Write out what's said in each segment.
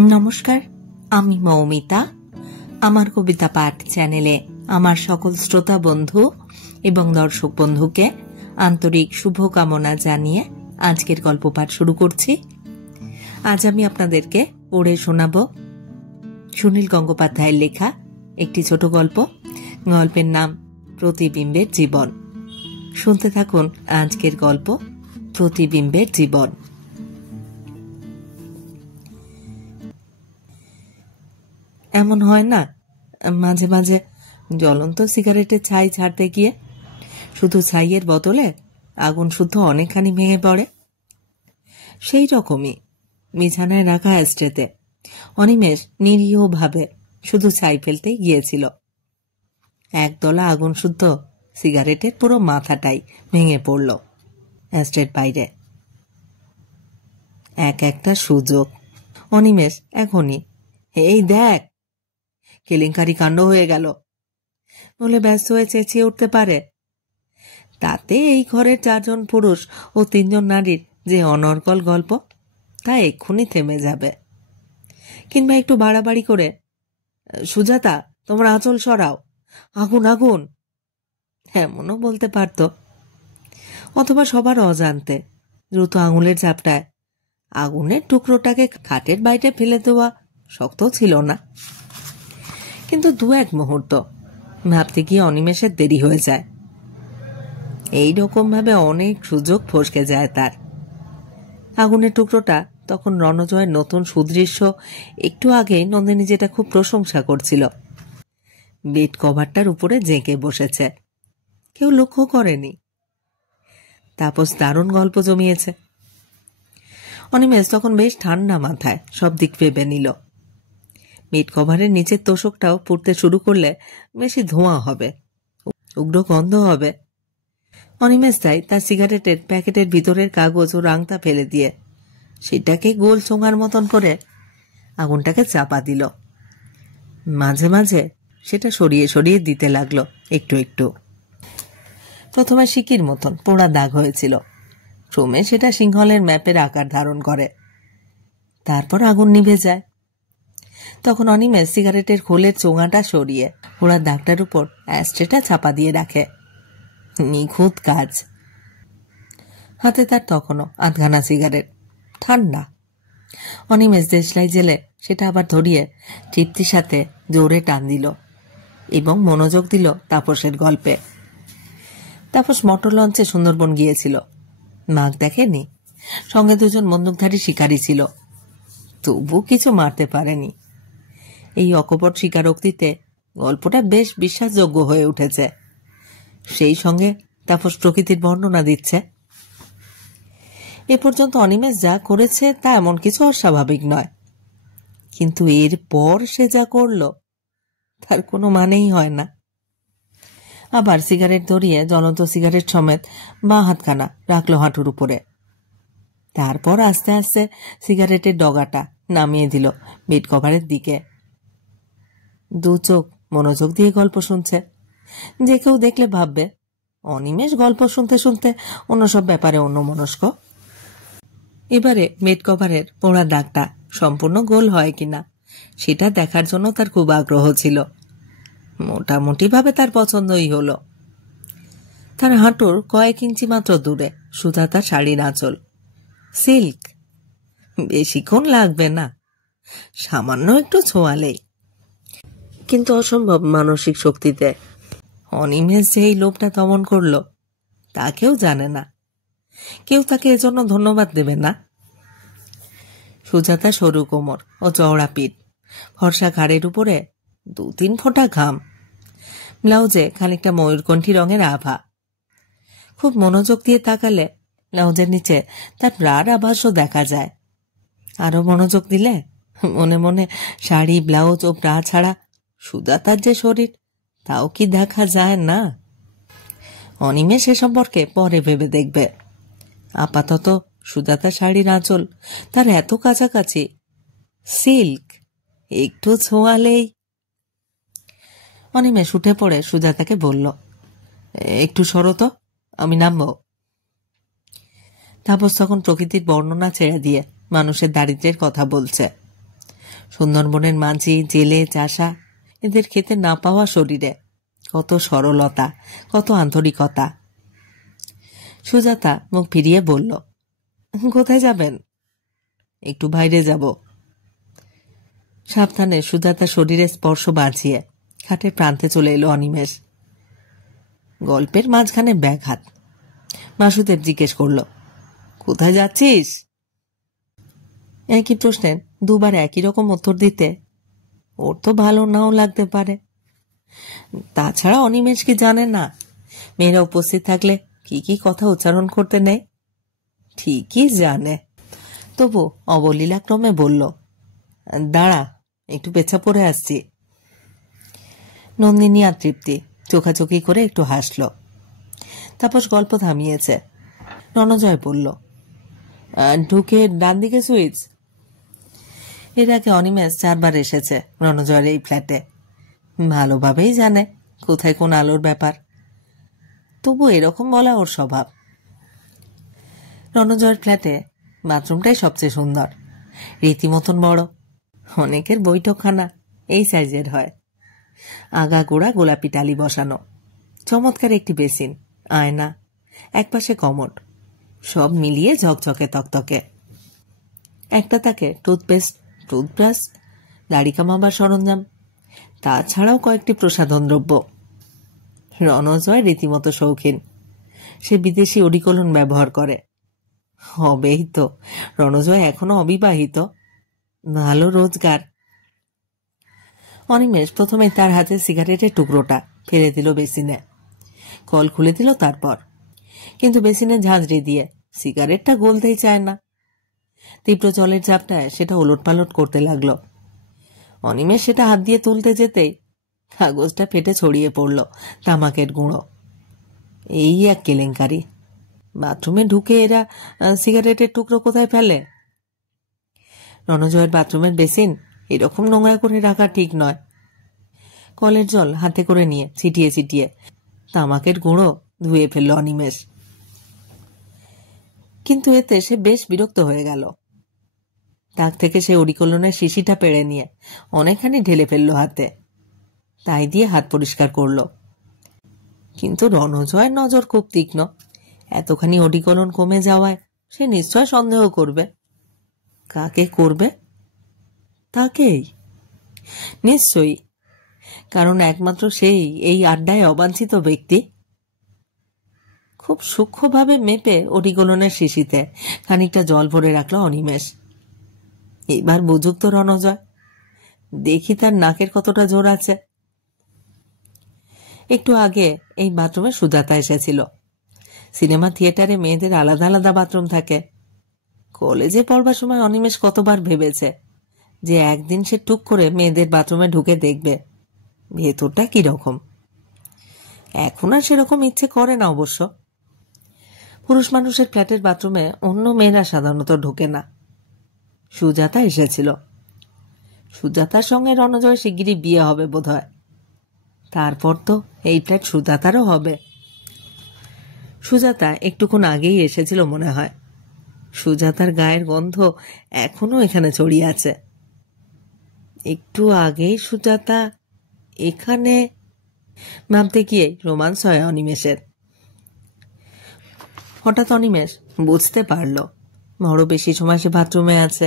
নমস্কার, আমি মৌমিতা। আমার কবিতা পাঠ চ্যানেলে আমার সকল শ্রোতা বন্ধু এবং দর্শক বন্ধুকে আন্তরিক শুভকামনা জানিয়ে আজকের গল্প পাঠ শুরু করছি। আজ আমি আপনাদেরকে পড়ে শোনাব সুনীল গঙ্গোপাধ্যায়ের লেখা একটি ছোট গল্প। গল্পের নাম প্রতিবিম্বের জীবন। শুনতে থাকুন আজকের গল্প প্রতিবিম্বের জীবন। এমন হয় না, মাঝে মাঝে জ্বলন্ত সিগারেটের ছাই ছাড়তে গিয়ে শুধু ছাইয়ের বদলে আগুন শুদ্ধ অনেকখানি ভেঙে পড়ে। সেই রকমই বিছানায় রাখা অ্যাস্ট্রেতে অনিমেষ নিরীহভাবে শুধু ছাই ফেলতেই গিয়েছিল। একদলা আগুন শুদ্ধ সিগারেটের পুরো মাথাটাই ভেঙে পড়ল অ্যাস্ট্রের বাইরে। এক একটা সুযোগ অনিমেষ এখনই এই দেখ কেলেঙ্কারি কাণ্ড হয়ে গেল বলে ব্যস্ত হয়ে চেঁচিয়ে উঠতে পারে। তাতে এই ঘরের 4 জন পুরুষ ও 3 জন নারীর যে অনর্গল গল্প তা এক্ষুনি থেমে যাবে। কিংবা একটু বাড়াবাড়ি করে, সুজাতা তোমার আঁচল সরাও, আগুন আগুন, এমনও বলতে পারত। অথবা সবার অজান্তে দ্রুত আঙুলের ঝাপটায় আগুনের টুকরোটাকে খাটের বাইরে ফেলে দেওয়া শক্ত ছিল না। কিন্তু 2-1 মুহূর্ত ভাবতে গিয়ে অনিমেষের দেরি হয়ে যায়। এই রকম ভাবে অনেক সুযোগ ফসকে যায় তার। আগুনের টুকরোটা তখন রণজয়ের নতুন সুদৃশ্য একটু আগে নন্দিনী যেটা খুব প্রশংসা করছিল, বেড কভারটার উপরে জেঁকে বসেছে। কেউ লক্ষ্য করেনি। তাপস দারুণ গল্প জমিয়েছে। অনিমেষ তখন বেশ ঠান্ডা মাথায় সব দিক ভেবে নিল। বেড কভারের নিচের তোষকটাও পুড়তে শুরু করলে বেশি ধোঁয়া হবে, উগ্র গন্ধ হবে। অনিমেষ তাই তার সিগারেটের প্যাকেটের ভিতরের কাগজ ও রাংতা ফেলে দিয়ে সেটাকে গোল চোঙার মতন করে আগুনটাকে চাপা দিল। মাঝে মাঝে সেটা সরিয়ে সরিয়ে দিতে লাগলো একটু একটু। প্রথমে শিকির মতন পোড়া দাগ হয়েছিল, ক্রমে সেটা সিংহলের ম্যাপের আকার ধারণ করে। তারপর আগুন নিভে যায়। তখন অনিমেষ সিগারেটের খোলের চোঙাটা সরিয়ে পোড়া দাগটার উপর অ্যাস্ট্রেটা চাপা দিয়ে রাখে। নিখুঁত কাজ। হাতে তার তখনও আধখানা সিগারেট, ঠান্ডা। অনিমেষ দেশলাই জেলে সেটা আবার ধরিয়ে তৃপ্তির সাথে জোরে টান দিল এবং মনোযোগ দিল তাপসের গল্পে। তাপস মোটর লঞ্চে সুন্দরবন গিয়েছিল। মাগ দেখেনি, সঙ্গে 2 জন বন্দুকধারী শিকারী ছিল, তবু কিছু মারতে পারেনি। এই অকপট স্বীকারোক্তিতে গল্পটা বেশ বিশ্বাসযোগ্য হয়ে উঠেছে। সেই সঙ্গে তাপস প্রকৃতির বর্ণনা দিচ্ছে। এ পর্যন্ত অনিমেষ যা করেছে তা এমন কিছু অস্বাভাবিক নয়, কিন্তু এর পর সে যা করল তার কোনো মানেই হয় না। আবার সিগারেট ধরিয়ে জ্বলন্ত সিগারেট সমেত বাঁ হাতখানা রাখলো হাঁটুর উপরে। তারপর আস্তে আস্তে সিগারেটের ডগাটা নামিয়ে দিল বেড কভারের দিকে। 2 চোখ মনোযোগ দিয়ে গল্প শুনছে। যে কেউ দেখলে ভাববে অনিমেষ গল্প শুনতে শুনতে অন্য সব ব্যাপারে অন্যমনস্ক। এবারে বেড কভারের পোড়া দাগটা সম্পূর্ণ গোল হয় কিনা সেটা দেখার জন্য তার খুব আগ্রহ ছিল। মোটামুটি ভাবে তার পছন্দই হলো। তার হাঁটুর কয়েক ইঞ্চি মাত্র দূরে সুজাতা শাড়ির আঁচল, সিল্ক। বেশিক্ষণ লাগবে না, সামান্য একটু ছোঁয়ালেই। কিন্তু অসম্ভব মানসিক শক্তিতে অনিমেষ যে এই লোভটা দমন করল তা কেউ জানে না। কেউ তাকে এজন্য ধন্যবাদ দেবে না। সুজাতা সরু কোমর ও চওড়া পিঠ, ফর্সা ঘাড়ের উপরে 2-3 ফোঁটা ঘাম, ব্লাউজে খানিকটা ময়ূরকণ্ঠী রঙের আভা। খুব মনোযোগ দিয়ে তাকালে ব্লাউজের নিচে তার ব্রার আভাসও দেখা যায়। আরো মনোযোগ দিলে মনে মনে শাড়ি, ব্লাউজ ও ব্রা ছাড়া সুজাতার যে শরীর তাও কি দেখা যায় না? অনিমেষ সে সম্পর্কে পরে ভেবে দেখবে। আপাতত সুজাতা শাড়ির আঁচল তার এত কাছাকাছি, সিল্ক, একটু ছোঁয়ালেই। অনিমেষ উঠে পড়ে সুজাতাকে বলল, একটু সরো তো, আমি নামবো। তাপস তখন প্রকৃতির বর্ণনা ছেড়ে দিয়ে মানুষের দারিদ্র্যের কথা বলছে। সুন্দরবনের মাঝি, জেলে, চাষা, এদের খেতে না পাওয়া শরীরে কত সরলতা, কত আন্তরিকতা। সুজাতা মুখ ফিরিয়ে বলল, কোথায় যাবেন? একটু বাইরে যাব। সাবধানে সুজাতা শরীরে স্পর্শ বাঁচিয়ে খাটের প্রান্তে চলে এলো অনিমেষ। গল্পের মাঝখানে ব্যাঘাত। বাসুদেব জিজ্ঞেস করল, কোথায় যাচ্ছিস? একই প্রশ্নের দুবার একই রকম উত্তর দিতে ওর তো ভালো নাও লাগতে পারে। তাছাড়া অনিমেষ কি জানে না মেয়েরা উপস্থিত থাকলে কি কি কথা উচ্চারণ করতে নেই? ঠিকই জানে। তবু অবলীলাক্রমে বলল, দাঁড়া, একটু পেছা পড়ে আসছি। নন্দিনী আর তৃপ্তি চোখাচোখি করে একটু হাসল। তাপস গল্প থামিয়েছে। রণজয় বলল, ঢুকে ডান দিকে সুইচ। এর আগে অনিমেষ 4 বার এসেছে রণজয়ের এই ফ্ল্যাটে, ভালোভাবেই জানে কোথায় কোন আলোর ব্যাপার। তবু এরকম বলা ওর স্বভাব। রণজয়ের ফ্ল্যাটে বাথরুমটাই সবচেয়ে সুন্দর, রীতিমতন বড়। অনেকের বৈঠকখানা এই সাইজের হয়। আগাগোড়া গোলাপি টালি বসানো, চমৎকার একটি বেসিন, আয়না, একপাশে কমোড, সব মিলিয়ে ঝকঝকে তকতকে। একটা তাকে টুথপেস্ট, টুথব্রাশ, দাড়ি কামাবার সরঞ্জাম, তাছাড়াও কয়েকটি প্রসাধন দ্রব্য। রণজয় রীতিমতো শৌখিন। সে বিদেশি অডিকলন ব্যবহার করে। হবেই তো, রণজয় এখনো অবিবাহিত, ভালো রোজগার। অনিমেষ প্রথমে তার হাতে সিগারেটের টুকরোটা ফেলে দিল বেসিনে, কল খুলে দিল তারপর। কিন্তু বেসিনে ঝাঁঝরি দিয়ে সিগারেটটা গলতেই চায় না। তীব্র জলের ঝাপটায় সেটা ওলটপালট করতে লাগলো। অনিমেষ সেটা হাত দিয়ে তুলতে যেতেই কাগজটা ফেটে ছড়িয়ে পড়ল তামাকের গুঁড়ো। এই এক কেলেঙ্কারি। বাথরুমে ঢুকে এরা সিগারেটের টুকরো কোথায় ফেলে? রণজয়ের বাথরুমের বেসিন এরকম নোংরা করে রাখা ঠিক নয়। কলের জল হাতে করে নিয়ে ছিটিয়ে ছিটিয়ে তামাকের গুঁড়ো ধুয়ে ফেলল অনিমেষ। কিন্তু এতে সে বেশ বিরক্ত হয়ে গেল। তাক থেকে সে অডিকলনের শিশিটা পেড়ে নিয়ে অনেকখানি ঢেলে ফেলল হাতে, তাই দিয়ে হাত পরিষ্কার করল। কিন্তু রণজয়ের নজর খুব তীক্ষ্ণ। এতখানি অডিকলন কমে যাওয়ায় সে নিশ্চয় সন্দেহ করবে। কাকে করবে? তাকেই নিশ্চয়ই, কারণ একমাত্র সেই এই আড্ডায় অবাঞ্ছিত ব্যক্তি। খুব সূক্ষ্মভাবে মেপে অডিকলনের শিশিতে খানিকটা জল ভরে রাখল অনিমেষ। এবার বুঝুক তো রণজয়, দেখি তার নাকের কতটা জোর আছে। একটু আগে এই বাথরুমে সুজাতা এসেছিল। সিনেমা থিয়েটারে মেয়েদের আলাদা আলাদা বাথরুম থাকে। কলেজে পড়বার সময় অনিমেষ কতবার ভেবেছে যে একদিন সে টুক করে মেয়েদের বাথরুমে ঢুকে দেখবে ভেতরটা কিরকম। এখন আর সেরকম ইচ্ছে করে না অবশ্য। পুরুষ মানুষের ফ্ল্যাটের বাথরুমে অন্য মেয়েরা সাধারণত ঢোকে না। সুজাতা এসেছিল। সুজাতার সঙ্গে রণজয় শিগগিরই বিয়ে হবে বোধহয়। তারপর তো এই ফ্ল্যাট সুজাতারও হবে। সুজাতা একটুক্ষণ আগেই এসেছিল মনে হয়। সুজাতার গায়ের গন্ধ এখনো এখানে ছড়িয়ে আছে। একটু আগেই সুজাতা এখানে, ভাবতে গিয়ে রোমান্স হয় অনিমেষের। হঠাৎ অনিমেষ বুঝতে পারল বড় বেশি সময় সে বাথরুমে আছে।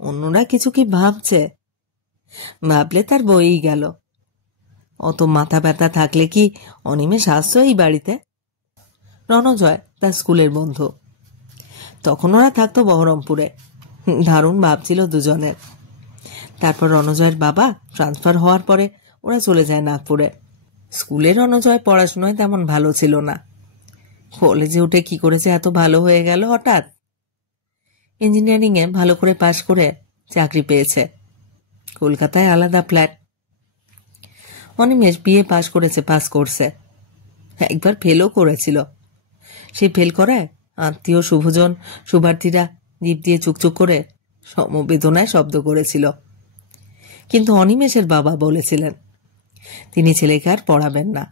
অন্যরা কিছু কি ভাবছে, ভাবলে তার বইই গেল। অত মাথা ব্যথা থাকলে কি অনিমেষ আসছে এই বাড়িতে? রণজয় তার স্কুলের বন্ধু। তখন ওরা থাকতো বহরমপুরে। দারুণ ভাবছিল দুজনের। তারপর রণজয়ের বাবা ট্রান্সফার হওয়ার পরে ওরা চলে যায় নাগপুরে। স্কুলে রণজয় পড়াশোনায় তেমন ভালো ছিল না। কলেজে উঠে কি করেছে এত ভালো হয়ে গেল হঠাৎ? ইঞ্জিনিয়ারিংয়ে ভালো করে পাশ করে চাকরি পেয়েছে। কলকাতায় আলাদা ফ্ল্যাট। অনিমেষ বিয়ে পাশ করেছে, পাস করছে। একবার ফেলও করেছিল। সেই ফেল করায় আত্মীয় শুভজন শুভার্থীরা জিভ দিয়ে চুকচুক করে সমবেদনায় শব্দ করেছিল। কিন্তু অনিমেষের বাবা বলেছিলেন তিনি ছেলেকে আর পড়াবেন না।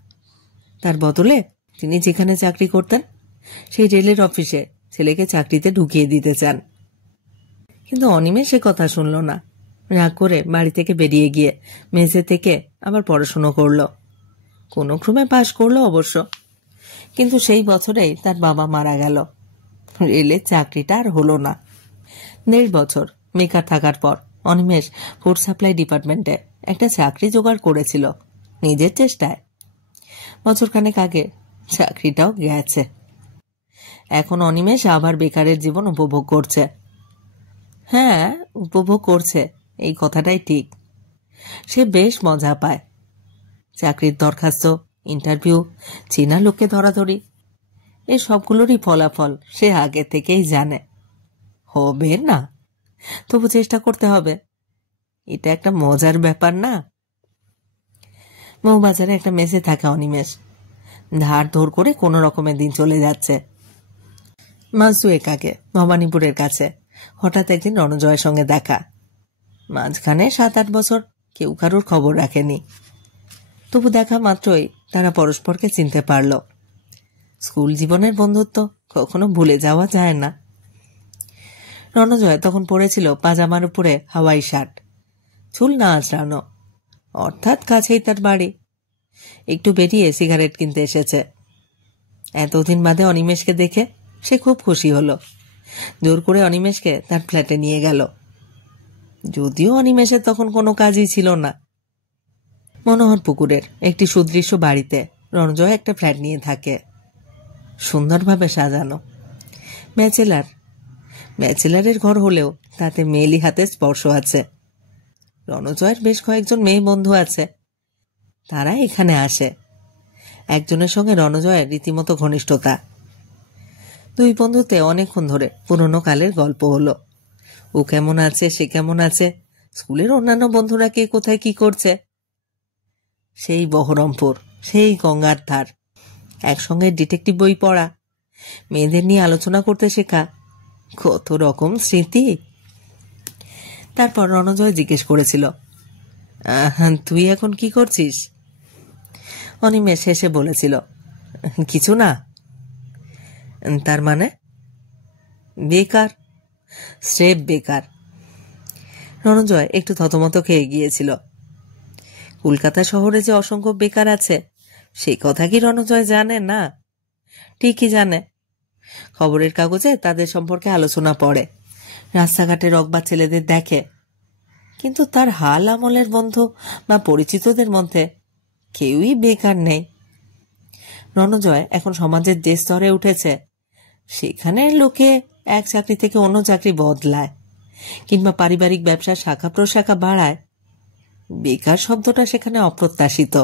তার বদলে তিনি যেখানে চাকরি করতেন সেই রেলের অফিসে ছেলেকে চাকরিতে ঢুকিয়ে দিতে চান। কিন্তু অনিমেষ সে কথা শুনল না। রাগ করে বাড়ি থেকে বেরিয়ে গিয়ে মেসে থেকে আবার পড়াশুনো করলো। কোনো ক্রমে পাশ করলো অবশ্য, কিন্তু সেই বছরেই তার বাবা মারা গেল। রেলের চাকরিটা আর হলো না। 1.5 বছর বেকার থাকার পর অনিমেষ ফুড সাপ্লাই ডিপার্টমেন্টে একটা চাকরি জোগাড় করেছিল নিজের চেষ্টায়। বছরখানেক আগে চাকরিটাও গেছে। এখন অনিমেষ আবার বেকারের জীবন উপভোগ করছে। হ্যাঁ, উপভোগ করছে, এই কথাটাই ঠিক। সে বেশ মজা পায়। চাকরির দরখাস্ত, ইন্টারভিউ, চেনা লোককে ধরাধরি, এই সবগুলোরই ফলাফল সে আগে থেকেই জানে। হবে না, তবু চেষ্টা করতে হবে। এটা একটা মজার ব্যাপার না? মৌবাজারে একটা মেসে থাকে অনিমেষ। ধার ধর করে কোনো রকমের দিন চলে যাচ্ছে। মাস 2 আগে ভবানীপুরের কাছে হঠাৎ একদিন রণজয়ের সঙ্গে দেখা। মাঝখানে 7-8 বছর কেউ কারোর খবর রাখেনি, তবু দেখা মাত্রই তারা পরস্পরকে চিনতে পারল। স্কুল জীবনের বন্ধুত্ব কখনো ভুলে যাওয়া যায় না। রণজয় তখন পরেছিল পাজামার উপরে হাওয়াই শার্ট, চুল না আঁচড়ানো, অর্থাৎ কাছেই তার বাড়ি। একটু বেরিয়ে সিগারেট কিনতে এসেছে। এতদিন বাদে অনিমেষকে দেখে সে খুব খুশি হলো। জোর করে অনিমেষকে তার ফ্ল্যাটে নিয়ে গেল, যদিও অনিমেষের তখন কোনো কাজই ছিল না। মনোহর পুকুরের একটি সুদৃশ্য বাড়িতে রণজয় একটা ফ্ল্যাট নিয়ে থাকে, সুন্দরভাবে সাজানো। ব্যাচেলারের ঘর হলেও তাতে মেয়েলি হাতের স্পর্শ আছে। রণজয়ের বেশ কয়েকজন মেয়ে বন্ধু আছে, তারা এখানে আসে। একজনের সঙ্গে রণজয়ের রীতিমতো ঘনিষ্ঠতা। 2 বন্ধুতে অনেকক্ষণ ধরে পুরনো কালের গল্প হলো। ও কেমন আছে, সে কেমন আছে, স্কুলের অন্যান্য বন্ধুরা কে কোথায় কি করছে। সেই বহরমপুর, সেই গঙ্গার ধার, একসঙ্গে ডিটেকটিভ বই পড়া, মেয়েদের নিয়ে আলোচনা করতে শেখা, কত রকম স্মৃতি। তারপর রণজয় জিজ্ঞেস করেছিল, তুই এখন কি করছিস? অনিমেষ হেসে বলেছিল, কিছু না। তার মানে? বেকার, স্রেফ বেকার। রণজয় একটু থতমত খেয়ে গিয়েছিল। কলকাতা শহরে যে অসংখ্য বেকার আছে সেই কথা কি রণজয় জানে না? ঠিকই জানে। খবরের কাগজে তাদের সম্পর্কে আলোচনা পড়ে, রাস্তাঘাটে রকবা ছেলেদের দেখে, কিন্তু তার হাল আমলের বন্ধু বা পরিচিতদের মধ্যে কেউই বেকার নেই। রণজয় এখন সমাজের যে স্তরে উঠেছে সেখানে লোকে এক চাকরি থেকে অন্য চাকরি বদলায় কিংবা পারিবারিক ব্যবসার শাখা প্রশাখা বাড়ায়। বেকার শব্দটা সেখানে অপ্রত্যাশিত।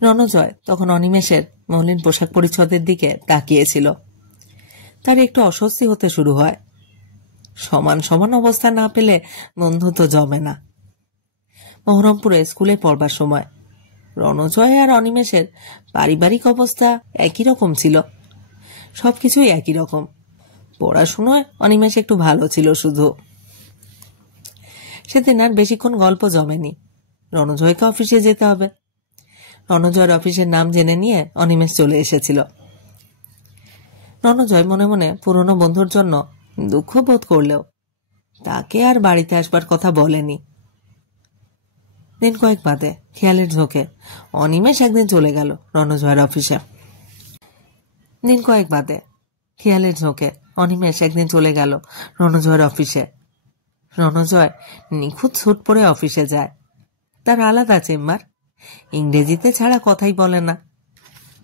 রণজয় তখন অনিমেষের মলিন পোশাক পরিচ্ছদের দিকে তাকিয়েছিল। তার একটু অস্বস্তি হতে শুরু হয়। সমান সমান অবস্থা না পেলে বন্ধুত্ব জমে না। বহরমপুরে স্কুলে পড়বার সময় রণজয় আর অনিমেষের পারিবারিক অবস্থা একই রকম ছিল, সবকিছুই একই রকম। পড়াশুনোয় অনিমেষ একটু ভালো ছিল শুধু। সেদিন আর বেশিক্ষণ গল্প জমেনি। রণজয়কে অফিসে যেতে হবে। রণজয়ের অফিসের নাম জেনে নিয়ে অনিমেষ চলে এসেছিল। রণজয় মনে মনে পুরনো বন্ধুর জন্য দুঃখ বোধ করলেও তাকে আর বাড়িতে আসবার কথা বলেনি। দিন কয়েক বাদে খেয়ালের ঝোঁকে অনিমেষ একদিন চলে গেল রণজয়ের অফিসে। রণজয় নিখুঁত স্যুট পরে অফিসে যায়। তার আলাদা চেম্বার, ইংরেজিতে ছাড়া কথাই বলে না।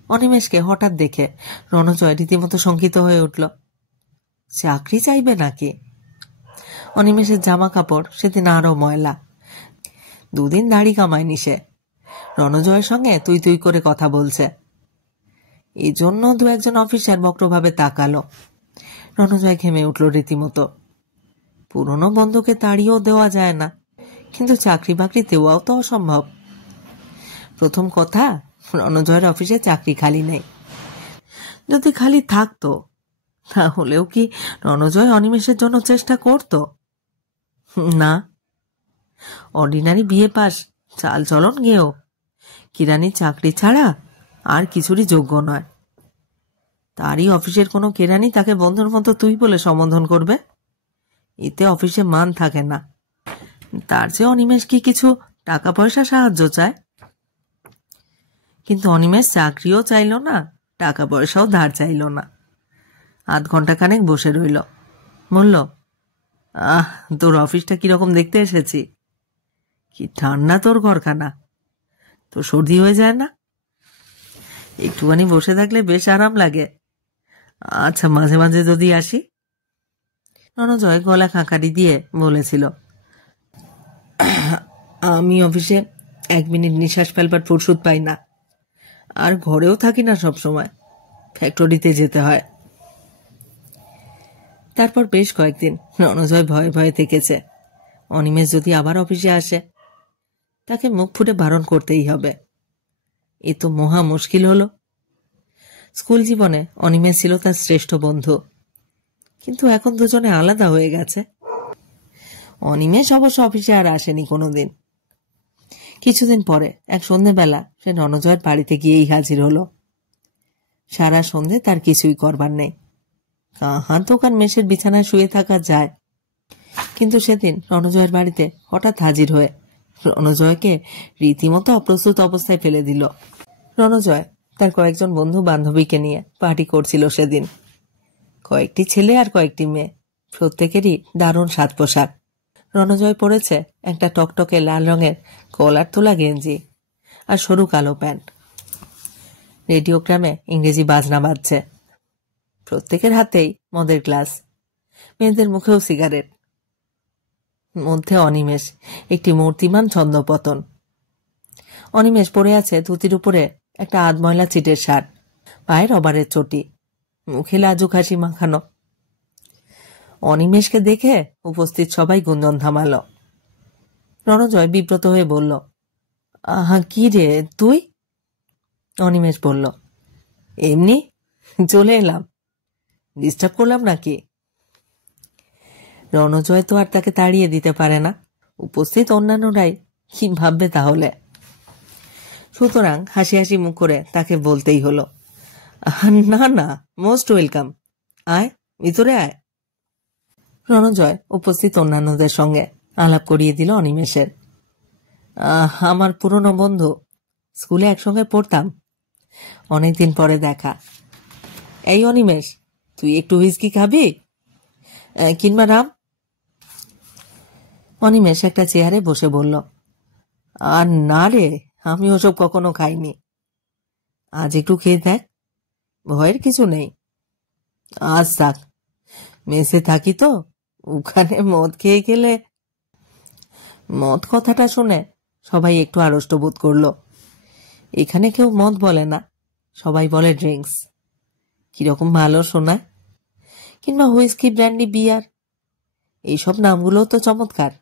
অনিমেষকে হঠাৎ দেখে রণজয় রীতিমতো শঙ্কিত হয়ে উঠল। চাকরি চাইবে নাকি? অনিমেষের জামা কাপড় সেদিন আরো ময়লা। 2 দিন দাড়ি কামায়নি সে। রণজয়ের সঙ্গে তুই তুই করে কথা বলছে। এই জন্য 2-1 অফিসার বক্রভাবে তাকালো। রণজয় ঘেমে উঠল রীতিমতো। পুরনো বন্ধুকে তাড়িয়েও দেওয়া যায় না, কিন্তু চাকরি বাকরি দেওয়াও তো অসম্ভব। প্রথম কথা, রণজয়ের অফিসে চাকরি খালি নেই। যদি খালি থাকতো তাহলেও কি রণজয় অনিমেষের জন্য চেষ্টা করত? না। অর্ডিনারি বিএ পাস, চাল চলন গেও কিরানির চাকরি ছাড়া আর কিছুরই যোগ্য নয়। তারই অফিসের কোনো কেরানি তাকে বন্ধুর মতো তুই বলে সম্বোধন করবে? এতে অফিসে মান থাকে না। তার চেয়ে অনিমেষ কি কিছু টাকা পয়সা সাহায্য চায়? কিন্তু অনিমেষ চাকরিও চাইল না, টাকা পয়সাও ধার চাইল না। আধ ঘন্টা খানেক বসে রইল। বলল, তোর অফিসটা কিরকম দেখতে এসেছি। কি ঠান্ডা তোর ঘরখানা, তো সর্দি হয়ে যায় না? একটুখানি বসে থাকলে বেশ আরাম লাগে। আচ্ছা, মাঝে মাঝে যদি আসি। রণজয় গলা খাঁকারি দিয়ে বলেছিল, আমি অফিসে 1 মিনিট নিঃশ্বাস ফেলবার ফুরসুত পাই না, আর ঘরেও থাকি না সব সময়, ফ্যাক্টরিতে যেতে হয়। তারপর বেশ কয়েকদিন রণজয় ভয়ে ভয়ে থেকেছে, অনিমেষ যদি আবার অফিসে আসে তাকে মুখ ফুটে বারণ করতেই হবে। এ তো মহা মুশকিল হলো। স্কুল জীবনে অনিমেষ ছিল তার শ্রেষ্ঠ বন্ধু, কিন্তু এখন দুজনে আলাদা হয়ে গেছে। অনিমেষ অবশ্য অফিসে আর আসেনি কোনোদিন। কিছুদিন পরে এক সন্ধ্যেবেলা সে রণজয়ের বাড়িতে গিয়েই হাজির হলো। সারা সন্ধে তার কিছুই করবার নেই, কাহার দোকান মেষের বিছানায় শুয়ে থাকা যায়। কিন্তু সেদিন রণজয়ের বাড়িতে হঠাৎ হাজির হয়ে রণজয়কে রীতিমতো অপ্রস্তুত অবস্থায় ফেলে দিল। রণজয় তার কয়েকজন বন্ধু বান্ধবীকে নিয়ে পার্টি করছিল সেদিন। কয়েকটি ছেলে আর কয়েকটি মেয়ে, প্রত্যেকেরই দারুণ সাজ পোশাক। রণজয় পরেছে একটা টকটকে লাল রঙের কলার তোলা গেঞ্জি আর সরু কালো প্যান্ট। রেডিওগ্রামে ইংরেজি বাজনা বাজছে। প্রত্যেকের হাতেই মদের গ্লাস, মেয়েদের মুখেও সিগারেট। মধ্যে অনিমেষ, একটি মূর্তিমান ছন্দপতন। অনিমেষ পরে আছে ধুতির উপরে একটা আধময়লা চিটের শার্ট, পায়ে রবারের চটি, মুখে লাজুক হাসি মাখানো। অনিমেষকে দেখে উপস্থিত সবাই গুঞ্জন থামাল। রণজয় বিব্রত হয়ে বলল, কি রে তুই? অনিমেষ বলল, এমনি চলে এলাম, ডিস্টার্ব করলাম নাকি? রণজয় তো আর তাকে তাড়িয়ে দিতে পারে না, উপস্থিত অন্যান্যরাই কি ভাববে তাহলে। সুতরাং হাসি হাসি মুখ করে তাকে বলতেই হলো, না না, মোস্ট ওয়েলকাম, আয় ভিতরে আয়। রণজয় উপস্থিত অন্যান্যদের সঙ্গে আলাপ করিয়ে দিল অনিমেষের। আমার পুরনো বন্ধু, স্কুলে একসঙ্গে পড়তাম, অনেকদিন পরে দেখা। এই অনিমেষ, তুই একটু হুইস্কি খাবি কিংবা রাম? অনিমেষ একটা চেয়ারে বসে বলল, আর না রে, আমি ওসব কখনো খাইনি। আজ একটু খেয়ে দেখ, ভয়ের কিছু নেই। আজ থাক, মেসে থাকি তো, ওখানে মদ খেয়ে গেলে। মদ কথাটা শুনে সবাই একটু আড়ষ্ট বোধ করল। এখানে কেউ মদ বলে না, সবাই বলে ড্রিঙ্কস। কিরকম ভালো শোনায়। কিংবা হুইস্কি, ব্র্যান্ডি, বিয়ার, এইসব নামগুলো তো চমৎকার।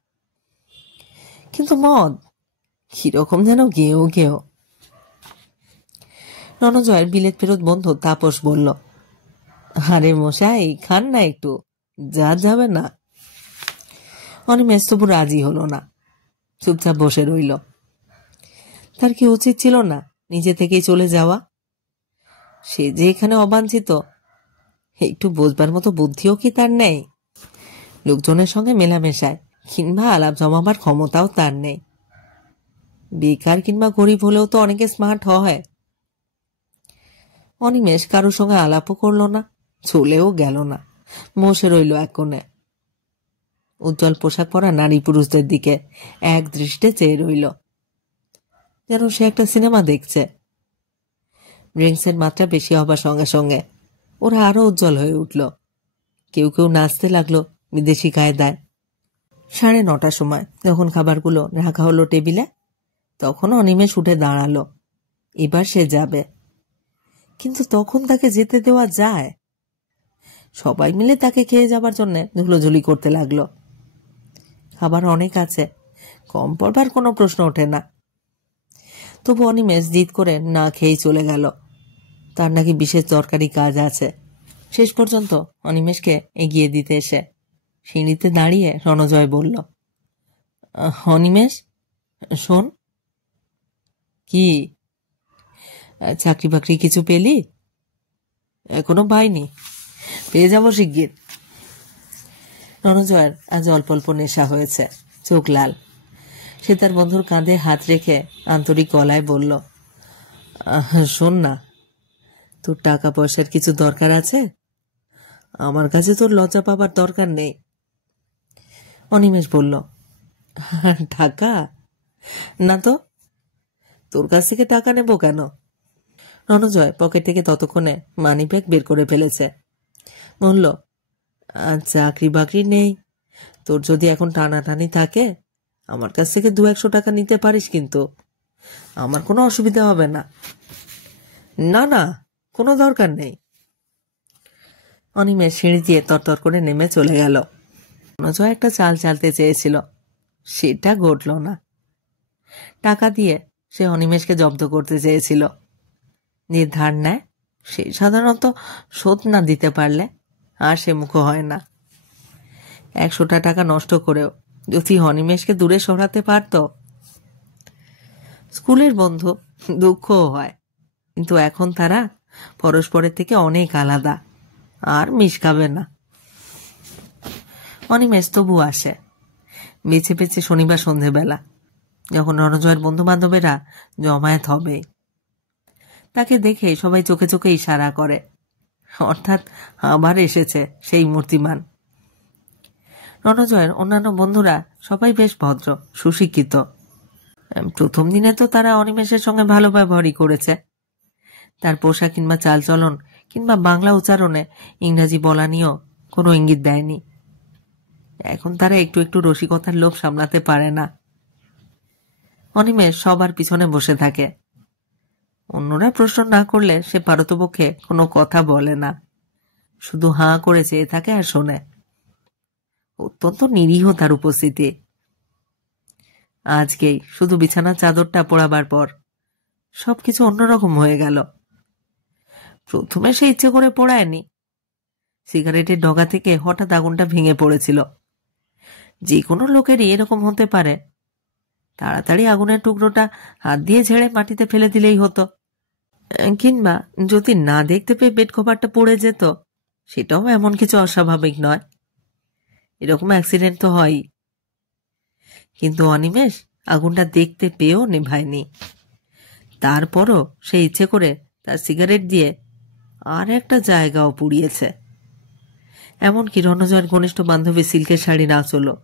কিন্তু মদ কিরকম যেন গেও গেও। রণজয়ের বিলেত ফেরত বন্ধু তাপস বলল, আরে মশাই, খান না একটু, যা যাবে না। অনিমেষ তবু রাজি হলো না, চুপচাপ বসে রইল। তার কি উচিত ছিল না নিজে থেকেই চলে যাওয়া? সে যে এখানে অবাঞ্ছিত, একটু বোঝবার মতো বুদ্ধিও কি তার নেই? লোকজনের সঙ্গে মেলামেশায় কিংবা আলাপ জমাবার ক্ষমতাও তার নেই। বেকার কিংবা গরিব হলেও তো অনেকে স্মার্ট হয়। অনিমেষ কারোর সঙ্গে আলাপও করল না, চলেও গেল না, বসে রইল এক কোণে। উজ্জ্বল পোশাক পরা নারী পুরুষদের দিকে এক দৃষ্টে চেয়ে রইল, যেন সে একটা সিনেমা দেখছে। ড্রিঙ্কসের মাত্রা বেশি হবার সঙ্গে সঙ্গে ওরা আরো উজ্জ্বল হয়ে উঠল। কেউ কেউ নাচতে লাগলো বিদেশি কায়দায়। 9:30 সময় যখন খাবারগুলো রাখা হলো টেবিলে, তখন অনিমেষ উঠে দাঁড়ালো। এবার সে যাবে, কিন্তু তখন তাকে যেতে দেওয়া যায়? সবাই মিলে তাকে খেয়ে যাবার জন্য ঝুলোঝুলি করতে লাগলো। খাবার অনেক আছে, কম পড়বার কোনো প্রশ্ন ওঠে না। তবু অনিমেষ জিদ করে না খেয়েই চলে গেল। তার নাকি বিশেষ দরকারি কাজ আছে। শেষ পর্যন্ত অনিমেষকে এগিয়ে দিতে এসে সিঁড়িতে দাঁড়িয়ে রণজয় বলল, অনিমেষ শোন। কি? চাকরি বাকরি কিছু পেলি? এখনো পাইনি, পেয়ে যাবো শিগগির। রণজয়ের আজ অল্প অল্প নেশা হয়েছে। চোখ লাল। সে তার বন্ধুর কাঁধে হাত রেখে আন্তরিক গলায় বলল, শোন না, তোর টাকা পয়সার কিছু দরকার আছে? আমার কাছে তোর লজ্জা পাবার দরকার নেই। অনিমেষ বলল, টাকা? না তো, তোর কাছ থেকে টাকা নেব কেন? রণজয় পকেট থেকে ততক্ষণে মানি ব্যাগ বের করে ফেলেছে। বলল, চাকরি বাকরি নেই, তোর যদি এখন টানাটানি থাকে আমার কাছ থেকে 200 টাকা নিতে পারিস, কিন্তু আমার কোনো অসুবিধা হবে না। না না, কোনো দরকার নেই। অনিমেষ সিঁড়ি দিয়ে তরতর করে নেমে চলে গেল। রণজয় একটা চাল চালতে চেয়েছিল, সেটা ঘটল না। টাকা দিয়ে সে অনিমেষকে জব্দ করতে চেয়েছিল। যে ধার নেয় সে সাধারণত শোধ না দিতে পারলে আর সে মুখ হয় না। 100টা টাকা নষ্ট করেও যদি অনিমেষকে দূরে সরাতে পারত। স্কুলের বন্ধু, দুঃখও হয়, কিন্তু এখন তারা পরস্পরের থেকে অনেক আলাদা, আর মিশকাবে না। অনিমেষ তবু আসে, বেছে বেছে শনিবার সন্ধেবেলা, যখন রণজয়ের বন্ধু বান্ধবেরা জমায়েত হবে। তাকে দেখে সবাই চোখে চোখে ইশারা করে, অর্থাৎ আবার এসেছে সেই মূর্তিমান। রণজয়ের অন্যান্য বন্ধুরা সবাই বেশ ভদ্র, সুশিক্ষিত। প্রথম দিনে তো তারা অনিমেষের সঙ্গে ভালো ব্যবহারই করেছে। তার পোশাক কিংবা চালচলন কিংবা বাংলা উচ্চারণে ইংরাজি বলা নিয়েও কোনো ইঙ্গিত দেয়নি। এখন তারা একটু একটু রসিকতার লোভ সামলাতে পারে না। অনিমেষ সবার পিছনে বসে থাকে। অন্যরা প্রশ্ন না করলে সে পারতপক্ষে কোনো কথা বলে না, শুধু হাঁ করে চেয়ে থাকে আর শোনে। অত্যন্ত নিরীহ তার উপস্থিতি। আজকেই শুধু বিছানার চাদরটা পোড়াবার পর সবকিছু অন্যরকম হয়ে গেল। প্রথমে সে ইচ্ছে করে পোড়ায়নি, সিগারেটের ডগা থেকে হঠাৎ আগুনটা ভেঙে পড়েছিল। যে কোনো লোকেরই এরকম হতে পারে। তাড়াতাড়ি আগুনের টুকরোটা হাত দিয়ে ঝেড়ে মাটিতে ফেলে দিলেই হতো, কিংবা যদি না দেখতে পেয়ে বেড কভারটা পড়ে যেত, সেটাও এমন কিছু অস্বাভাবিক নয়। এরকম অ্যাক্সিডেন্ট তো হয়ই। কিন্তু অনিমেষ আগুনটা দেখতে পেয়েও নেভায়নি। তারপরও সে ইচ্ছে করে তার সিগারেট দিয়ে আর একটা জায়গাও পুড়িয়েছে। এমনকি রণজয়ের ঘনিষ্ঠ বান্ধবী সিল্কের শাড়ির আঁচলও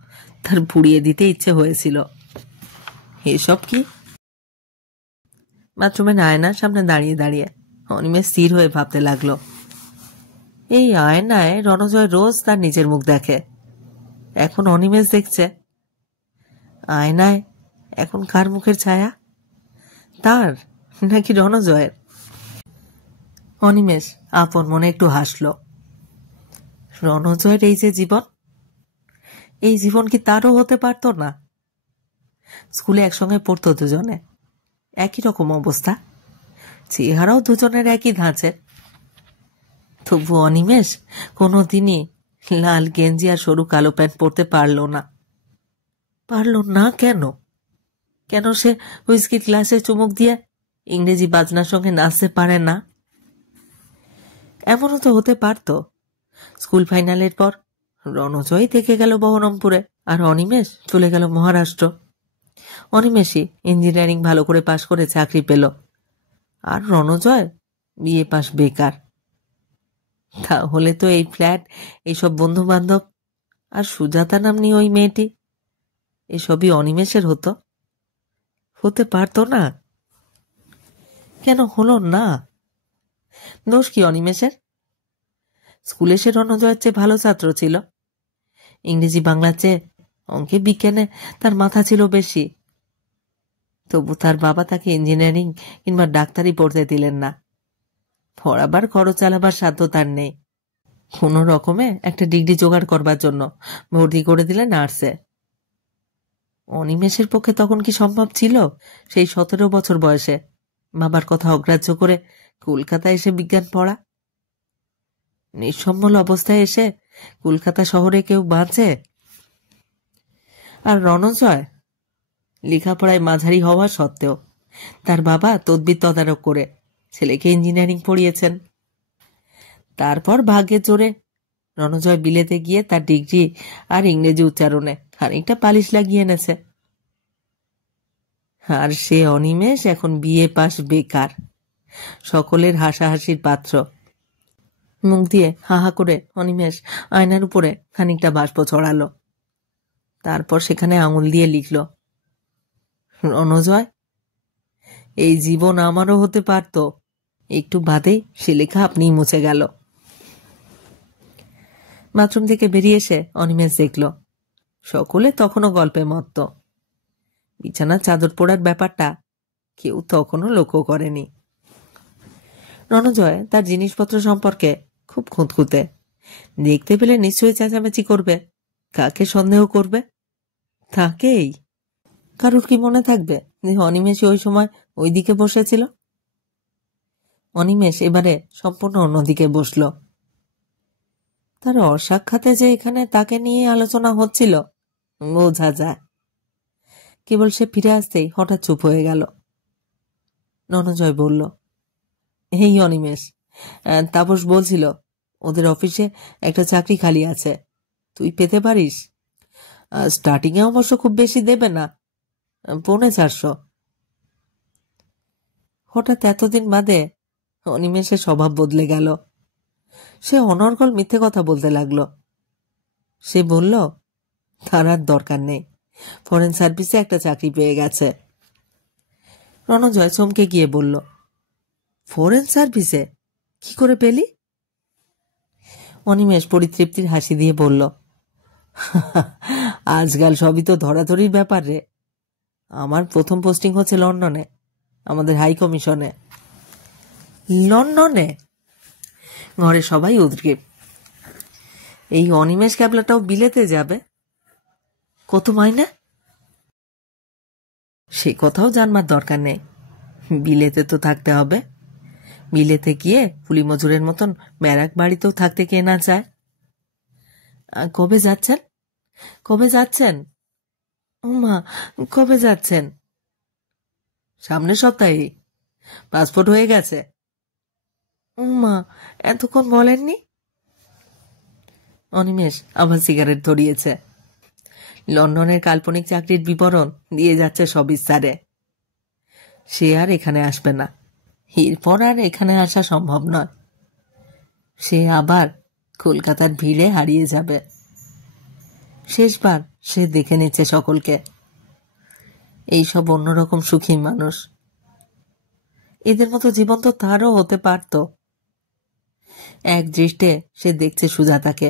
তার পুড়িয়ে দিতে ইচ্ছে হয়েছিল। এসব কি? বাথরুমের আয়নার সামনে দাঁড়িয়ে দাঁড়িয়ে অনিমেষ স্থির হয়ে ভাবতে লাগলো। এই আয়নায় রণজয় রোজ তার নিজের মুখ দেখে, এখন অনিমেষ দেখছে। আয়নায় এখন কার মুখের ছায়া, তার নাকি রণজয়ের? অনিমেষ আপন মনে একটু হাসল। রণজয়ের এই যে জীবন, এই জীবন কি তারও হতে পারত না? স্কুলে একসঙ্গে পড়তো দুজনে, একই রকম অবস্থা, চেহারাও দুজনের একই ধাঁচের। তবু অনিমেষ কোনোদিনই লাল গেঞ্জি আর সরু কালো প্যান্ট পরতে পারল না। পারল না কেন? কেন সে হুইস্কির গ্লাসে চুমুক দিয়ে ইংরেজি বাজনার সঙ্গে নাচতে পারে না? এমনও তো হতে পারত, স্কুল ফাইনালের পর রণজয় থেকে গেল বহরমপুরে আর অনিমেষ চলে গেল মহারাষ্ট্র। অনিমেষই ইঞ্জিনিয়ারিং ভালো করে পাশ করে চাকরি পেল, আর রণজয় বিএ পাশ বেকার। তাহলে তো এই ফ্ল্যাট, এইসব বন্ধু বান্ধব আর সুজাতা নামনি ওই মেয়েটি, এসবই অনিমেষের হতো। হতে পারতো না? কেন হলো না? দোষ কি অনিমেষের? স্কুলে সে রণজয়ের চেয়ে ভালো ছাত্র ছিল। ইংরেজি বাংলার চেয়ে অঙ্কে বিজ্ঞানে তার মাথা ছিল বেশি। তবু তার বাবা তাকে ইঞ্জিনিয়ারিং কিংবা ডাক্তারি পড়তে দিলেন না। পড়াবার খরচ চালাবার সাধ্য তার নেই। কোনো রকমে একটা ডিগ্রি জোগাড় করবার জন্য ভর্তি করে দিলেন আর্টসে। অনিমেষের পক্ষে তখন কি সম্ভব ছিল সেই 17 বছর বয়সে বাবার কথা অগ্রাহ্য করে কলকাতায় এসে বিজ্ঞান পড়া? নিঃসম্বল অবস্থায় এসে কলকাতা শহরে কেউ বাঁচে? আর রণজয় লেখাপড়ায় মাঝারি হওয়া সত্ত্বেও তার বাবা তদবির তদারক করে ছেলেকে ইঞ্জিনিয়ারিং পড়িয়েছেন। তারপর ভাগ্যের জোরে রণজয় বিলেতে গিয়ে তার ডিগ্রি আর ইংরেজি উচ্চারণে খানিকটা পালিশ লাগিয়ে এনেছে। আর সে অনিমেষ এখন বিএ পাস, বেকার, সকলের হাসাহাসির পাত্র। মুখ দিয়ে হা হা করে অনিমেষ আয়নার উপরে খানিকটা বাষ্প ছড়ালো, তারপর সেখানে আঙুল দিয়ে লিখল, রণজয়, এই জীবন আমারও হতে পারত। একটু বাদেই সে লেখা আপনিই মুছে গেল। বাথরুম থেকে বেরিয়ে এসে অনিমেষ দেখল সকলে তখনও গল্পে মত্ত। বিছানার চাদর পোড়ার ব্যাপারটা কেউ তখনও লক্ষ্য করেনি। রণজয় তার জিনিসপত্র সম্পর্কে খুব খুঁতখুঁতে, দেখতে পেলে নিশ্চয়ই চেঁচামেচি করবে। কাকে সন্দেহ করবে? তাকেই। কারুর কি মনে থাকবে যে অনিমেষ ওই সময় ওই দিকে বসেছিল? অনিমেষ এবারে সম্পূর্ণ অন্যদিকে বসল। তার অসাক্ষাতে যে এখানে তাকে নিয়ে আলোচনা হচ্ছিল বোঝা যায়। কেবল সে ফিরে আসতেই হঠাৎ চুপ হয়ে গেল। রণজয় বলল, এই অনিমেষ, তাপস বলছিল ওদের অফিসে একটা চাকরি খালি আছে, তুই পেতে পারিস। স্টার্টিংয়ে অবশ্য খুব বেশি দেবে না, 450। হঠাৎ এতদিন বাদে অনিমেষের স্বভাব বদলে গেল। সে অনর্গল মিথ্যে কথা বলতে লাগলো। সে বলল, তার আর দরকার নেই, ফরেন সার্ভিসে একটা চাকরি পেয়ে গেছে। রণজয় চমকে গিয়ে বলল, ফরেন সার্ভিসে কি করে পেলি? অনিমেষ পরিতৃপ্তির হাসি দিয়ে বলল, আজকাল সবই তো ধরাধরির ব্যাপার রে। আমার প্রথম পোস্টিং হচ্ছে লন্ডনে, আমাদের হাই কমিশনে। লন্ডনে? ঘরে সবাই উদ্গ্রীব। এই অনিমেষ ক্যাবলাটাও বিলেতে যাবে? কত মাইনে? সে কথাও জানবার দরকার নেই, বিলেতে তো থাকতে হবে। বিলেতে গিয়ে কুলি মজুরের মতন ব্যারাক বাড়িতেও থাকতে কে না চায়। কবে যাচ্ছেন? কবে যাচ্ছেন? ও মা, কবে যাচ্ছেন? সামনের সপ্তাহে। পাসপোর্ট হয়ে গেছে? ও মা, এতক্ষণ বলেননি। অনিমেষ আবার সিগারেট ধরিয়েছে। লন্ডনের কাল্পনিক চাকরির বিবরণ দিয়ে যাচ্ছে সবিস্তারে। সে আর এখানে আসবে না, এরপর আর এখানে আসা সম্ভব নয়। সে আবার কলকাতার ভিড়ে হারিয়ে যাবে। শেষবার সে দেখে নিচ্ছে সকলকে। এইসব অন্যরকম সুখী মানুষ, এদের মতো জীবন তো তারও হতে পারত। এক দৃষ্টে সে দেখছে সুজাতাকে,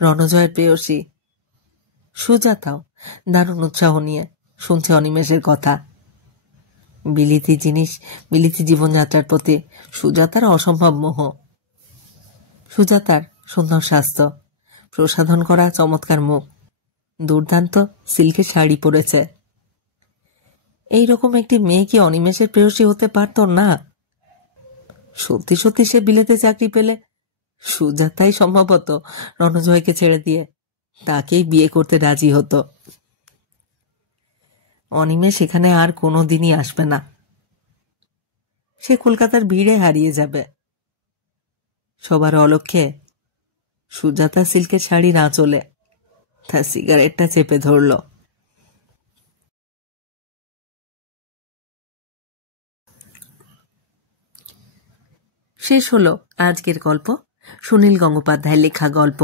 রণজয়ের প্রেয়সী। সুজাতাও দারুণ উৎসাহ নিয়ে শুনছে অনিমেষের কথা। বিলিতি জিনিস, বিলিতি জীবনযাত্রার প্রতি সুজাতার অসম্ভব মোহ। সুজাতার সুন্দর স্বাস্থ্য, প্রসাধন করা চমৎকার মুখ, দুর্দান্ত সিল্কের শাড়ি পরেছে। এইরকম একটি মেয়ে কি অনিমেষের প্রেয়সী হতে পারত না? সত্যি সত্যি সে বিলেতে চাকরি পেলে সুজাতাই সম্ভবত রণজয়কে ছেড়ে দিয়ে তাকেই বিয়ে করতে রাজি হতো। অনিমেষ এখানে আর কোনোদিনই আসবে না। সে কলকাতার ভিড়ে হারিয়ে যাবে। সবার অলক্ষ্যে সুজাতা সিল্কের শাড়ি না চলে তার সিগারেটটা চেপে ধরল। শেষ হলো আজকের গল্প, সুনীল গঙ্গোপাধ্যায়ের লেখা গল্প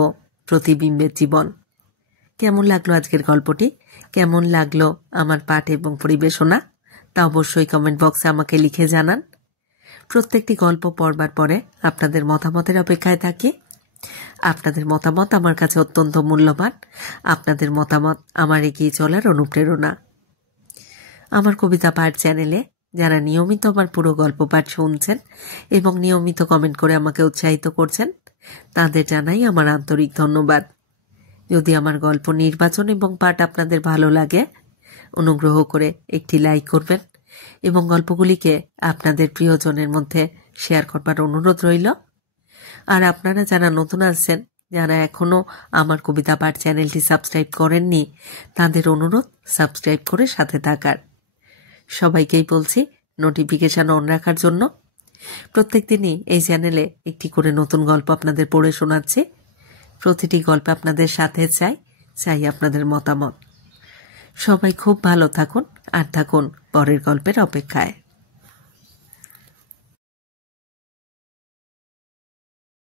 প্রতিবিম্বের জীবন। কেমন লাগলো আজকের গল্পটি? কেমন লাগলো আমার পাঠ এবং পরিবেশনা? তা অবশ্যই কমেন্ট বক্সে আমাকে লিখে জানান। প্রত্যেকটি গল্প পড়বার পরে আপনাদের মতামতের অপেক্ষায় থাকি। আপনাদের মতামত আমার কাছে অত্যন্ত মূল্যবান। আপনাদের মতামত আমার এগিয়ে চলার অনুপ্রেরণা। আমার কবিতা পাঠ চ্যানেলে যারা নিয়মিত আমার পুরো গল্প পাঠ শুনছেন এবং নিয়মিত কমেন্ট করে আমাকে উৎসাহিত করছেন, তাদের জানাই আমার আন্তরিক ধন্যবাদ। যদি আমার গল্প নির্বাচন এবং পাঠ আপনাদের ভালো লাগে, অনুগ্রহ করে একটি লাইক করবেন এবং গল্পগুলিকে আপনাদের প্রিয়জনের মধ্যে শেয়ার করবার অনুরোধ রইল। আর আপনারা যারা নতুন আসছেন, যারা এখনও আমার কবিতা পাঠ চ্যানেলটি সাবস্ক্রাইব করেননি, তাদের অনুরোধ সাবস্ক্রাইব করে সাথে থাকার। সবাইকেই বলছি নোটিফিকেশন অন রাখার জন্য। প্রত্যেক দিনই এই চ্যানেলে একটি করে নতুন গল্প আপনাদের পড়ে শোনাচ্ছি। প্রতিটি গল্প আপনাদের সাথে চাই, চাই আপনাদের মতামত। সবাই খুব ভালো থাকুন আর থাকুন পরের গল্পের অপেক্ষায়।